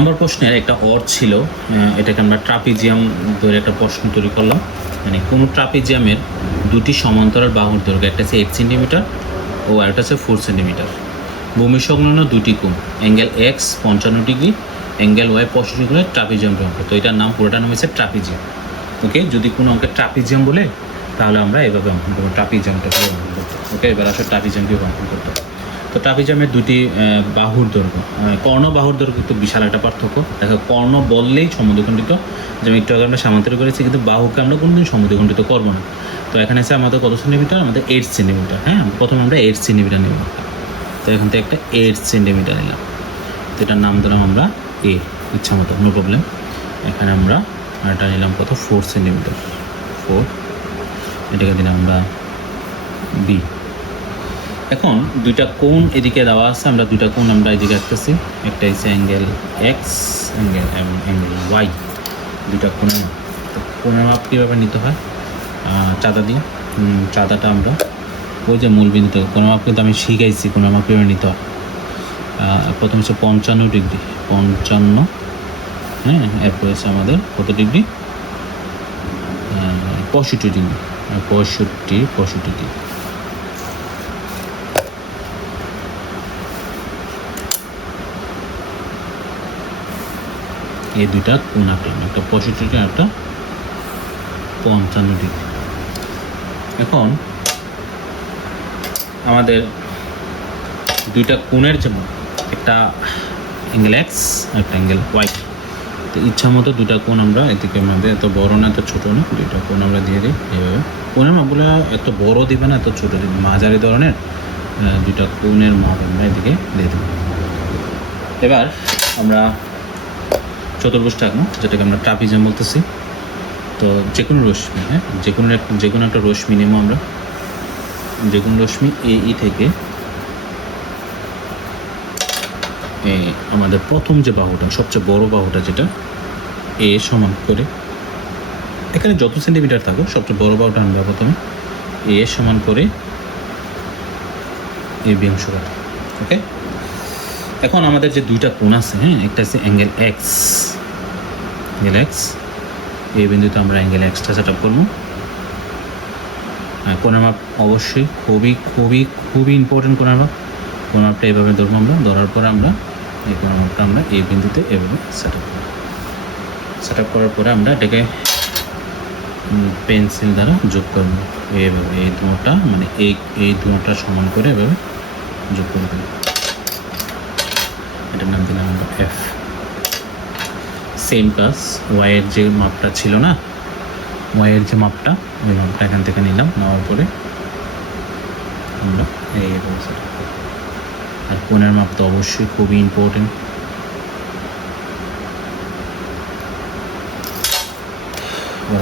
নম্বর প্রশ্নের একটা অর ছিল, এটাকে আমরা ট্রাপিজিয়াম ধরে একটা প্রশ্ন তৈরি করলাম। মানে কোনো ট্রাপিজিয়ামের দুটি সমান্তরাল বাহুর দৈর্ঘ্য, একটা হচ্ছে 8 সেন্টিমিটার ও আরেকটা হচ্ছে 4 সেন্টিমিটার। ভূমি সংলগ্ন দুটি কোণ, angle X 55 degree, angle Y 65 degree, ট্রাপিজিয়ামটা অঙ্ক। তো এটার নাম, পুরোটার নাম হচ্ছে ট্রাপিজিয়াম। ওকে, যদি কোনো অঙ্কে ট্রাপিজিয়াম বলে তাহলে আমরা এভাবে অঙ্কন করবো, ট্রাপিজিয়ামটাকে অঙ্কন করতে। ওকে, এবার আসলে ট্রাপিজিয়ামকে অঙ্কন করতে। তো ট্রাপিজিয়ামের দুটি বাহুর দৈর্ঘ্য, কর্ণ বাহুর দৈর্ঘ্য তো বিশাল একটা পার্থক্য। দেখো, কর্ণ বললেই সমদ্বিখণ্ডিত, যেমন একটু আগে আমরা সামান্তরিক করেছি, কিন্তু বাহুকে আমরা কোনোদিন সমদ্বিখণ্ডিত করবো না। তো এখানে আছে আমাদের কত সেন্টিমিটার, আমাদের 8 সেন্টিমিটার। হ্যাঁ, প্রথমে আমরা 8 সেন্টিমিটার নেব। তো এখান থেকে একটা 8 সেন্টিমিটার নিলাম, তো এটার নাম দিলাম আমরা এ, ইচ্ছা মতো, নো প্রবলেম। এখানে আমরা এটা নিলাম কত, 4 সেন্টিমিটার, 4, এটাকে দিলাম আমরা বি। এখন দুইটা কোণ এদিকে দেওয়া আছে, আমরা দুইটা কোণ আমরা এদিকে রাখতেছি, একটা হচ্ছে অ্যাঙ্গেল এক্স, অ্যাঙ্গেল ওয়াই, দুইটা কোণের মাপ। তো কোণের মাপ কীভাবে নিতে হয়, চাঁদা দিয়ে। চাঁদাটা আমরা ওই যে মূল বিন্দুতে, কোণের মাপ কিন্তু আমি শিখাইছি কোণের মাপ কীভাবে নিতে হয়। প্রথম হচ্ছে 55 ডিগ্রি, 55, হ্যাঁ, এরপর হচ্ছে আমাদের কত ডিগ্রি, 65 ডিগ্রি, 65 ডিগ্রি। এই দুইটা কোণ আঁকলাম, একটা 65 ডিগ্রি, একটা 55 ডিগ্রি। এখন আমাদের দুইটা কোণের জন্য একটা অ্যাঙ্গেল এক্স, একটা অ্যাঙ্গেল ওয়াই। তো ইচ্ছা মতো দুইটা কোণ আমরা এদিকে, আমাদের এত বড় না এত ছোটো না, দুইটা কোণ আমরা দিয়ে দিই এইভাবে। কোণের মাপগুলো এত বড় দিবে না এত ছোটো দিবে, মাঝারি ধরনের দুইটা কোণের মাপ আমরা এদিকে দিয়ে দেব। এবার আমরা চতুর্ভুজটা আঁকবো, যেটাকে আমরা ট্রাপিজিয়াম বলতেছি। তো যে কোনো রশ্মি, হ্যাঁ, যে কোনো একটা রশ্মি নেবো আমরা, যে কোনো রশ্মি এই থেকে আমাদের প্রথম যে বাহুটা, সবচেয়ে বড় বাহুটা, যেটা এ সমান করে, এখানে যত সেন্টিমিটার থাকো সবচেয়ে বড় বাহুটা আমরা প্রথমে এ সমান করে এই অংশ কাটা। ওকে, এখন আমাদের যে দুইটা কোণ আছে, হ্যাঁ, একটা আছে অ্যাঙ্গেল এক্স, এই বিন্দুতে আমরা অ্যাঙ্গেল এক্সটা সেট আপ করবো। কোণের মাপ অবশ্যই খুবই ইম্পর্টেন্ট। কোণের মাপটা এইভাবে ধরবো আমরা, ধরার পর আমরা এই কোণের মাপটা আমরা এই বিন্দুতে এভাবে সেট আপ করার পরে আমরা এটাকে পেন্সিল দ্বারা যোগ করবো এইভাবে, এই দুটা মানে এই দুটা সমান করে এভাবে যোগ করে দেবো। এটার নাম দিলাম আমরা এফ। সেম কাজ, ওয়াইয়ের যে মাপটা ছিল না, ওয়াইয়ের যে মাপটা, ওই মাপটা এখান থেকে নিলাম, নেওয়ার পরে আমরা এইভাবে সেট আপ করবো। আর কোণের মাপ তো অবশ্যই খুবই ইম্পর্টেন্ট।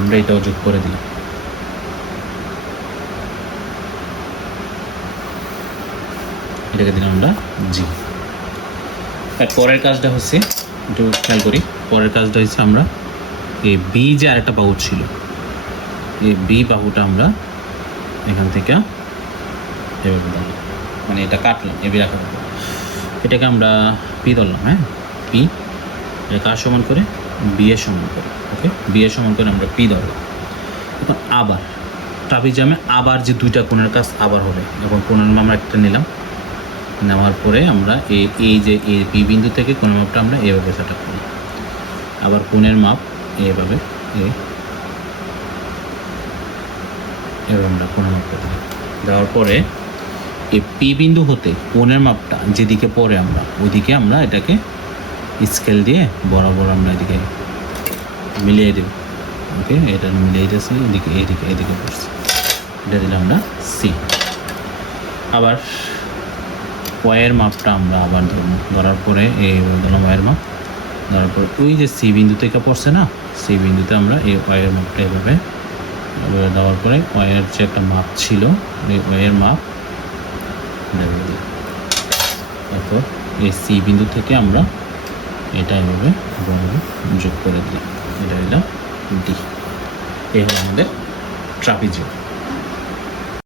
আমরা এটাও যোগ করে দিলাম। এটাকে দিলাম আমরা জি। আর পরের কাজটা হচ্ছে, একটু খেয়াল করি, পরের কাজটা হচ্ছে আমরা এই বি যে আরেকটা বাহু ছিল, এই বি বাহুটা আমরা এখান থেকে এভাবে ধরলাম, মানে এটা কাটলাম, এভাবে রাখা, এটাকে আমরা পি ধরলাম। হ্যাঁ, পি, এটা কার সমান করে, বি এর সমান করে। ওকে, বি এর সমান করে আমরা পি ধরলাম। এখন আবার ট্রাপিজিয়ামে আবার যে দুইটা কোণের কাজ আবার হবে। এখন কোণের মাপ আমরা একটা নিলাম, নেওয়ার পরে আমরা এই যে এই পি বিন্দু থেকে কোণের মাপটা আমরা এভাবে সেট আপ করলাম। আবার কোণের মাপ এভাবে আমরা কোণের মাপ করে দিলাম। দেওয়ার পরে এই পি বিন্দু হতে কোণের মাপটা যেদিকে পড়ে আমরা ওইদিকে আমরা এটাকে স্কেল দিয়ে বরাবর আমরা এদিকে মিলিয়ে দেব। ওকে, এটা মিলিয়ে দিয়েছি, এদিকে পড়ছে, এটা দিলাম আমরা সি। আবার ওয়াইয়ের মাপটা আমরা আবার ধরবো, ধরার পরে এই ধরলাম ওয়াইয়ের মাপ, ধরার পরে ওই যে সি বিন্দু থেকে পড়ছে না, সি বিন্দুতে আমরা এই ওয়াইয়ের মাপটা এভাবে দেওয়ার পরে ওয়াইয়ের যে একটা মাপ ছিল, এই ওয়াইয়ের মাপ তারপর এই সি বিন্দু থেকে আমরা এটা এভাবে যোগ করে দিলাম, এটা হলো ডি। এই হলো আমাদের ট্রাপিজিয়াম।